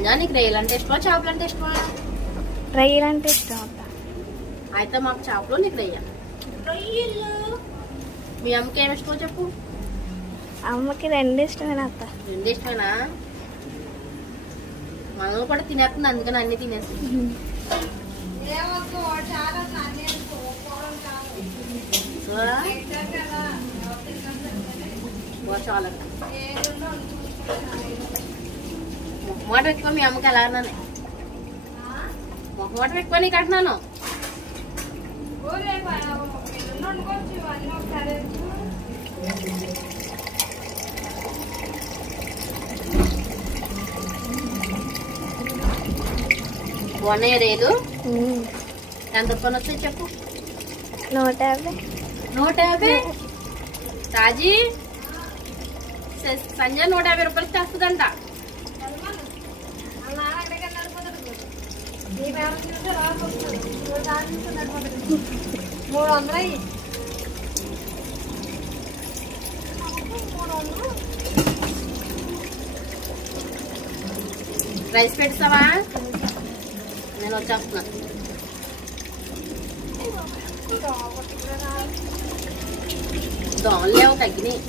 సంజా నీకు రొయ్యలు అంటే ఇష్టమా చేపలు అంటే ఇష్టమా? రొయ్యలు అంటే ఇష్టం అత్త. అయితే మాకు చేపలు నీకు రొయ్యలు. మీ అమ్మకి ఏమి ఇష్టమో చెప్పు. అమ్మకి రెండు ఇష్టమేనా అత్త? రెండు ఇష్టమేనా? మనల్ని కూడా తినేస్తుంది, అందుకని అన్ని తినేసి చాలా మొహమాట ఎక్కువ మీ అమ్మకి ఎలా అన్నానే? మొహమాట ఎక్కువ నీకు అంటున్నాను. బాగున్నాయి రేలు. ఎంత రూపాయలు వస్తాయి చెప్పు? 150. 150 రాజీ సంజయ్ 150 రూపాయలకి చేస్తుందంట. రైస్ పెడతావా? నేను వచ్చేస్తున్నా. దోమలు లేవు, తగ్గినాయి.